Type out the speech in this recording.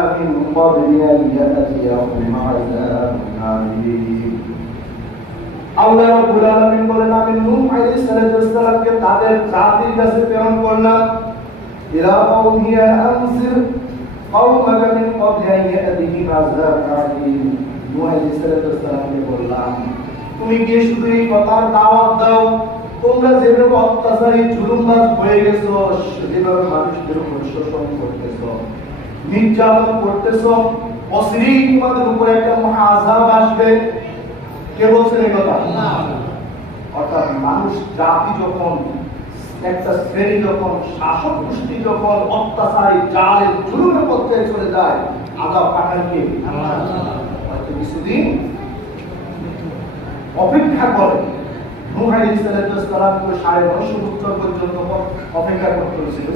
من قبل أن يأتيهم عذاب أليم আল্লাহ রাব্বুল আলামিন বলেন আমি নূহ আলাইহিস সালামকে তাদের জাতির কাছে প্রেরণ করলাম ইলা কওমিয়া আনজির কওমাকা মিন ক্বাবলি আন ইয়াতিহিম আযাব আলীম নূহ আলাইহিস সালামকে বললাম তুমি গিয়ে শুধু এই কথার দাওয়াত দাও তোমরা যেভাবে অত্যাচারী জুলুমবাজ হয়ে গেছো যেভাবে মানুষদের উপর শোষণ করতেছো নির্যাতন করতেছো অচিরেই তোমাদের উপর একটা মহা আযাব আসবে। কে বলছেন এই কথা? অর্থাৎ মানুষ জাতি যখন একটা শ্রেণী যখন শাসক গোষ্ঠী যখন অত্যাচারী জালের জুলুমের পথে চলে যায় আযাব পাঠান কে? হয়তো কিছুদিন অপেক্ষা করে। নূহ আলাইহিস সালাম 950 বছর পর্যন্ত অপেক্ষা করতে হয়েছিল।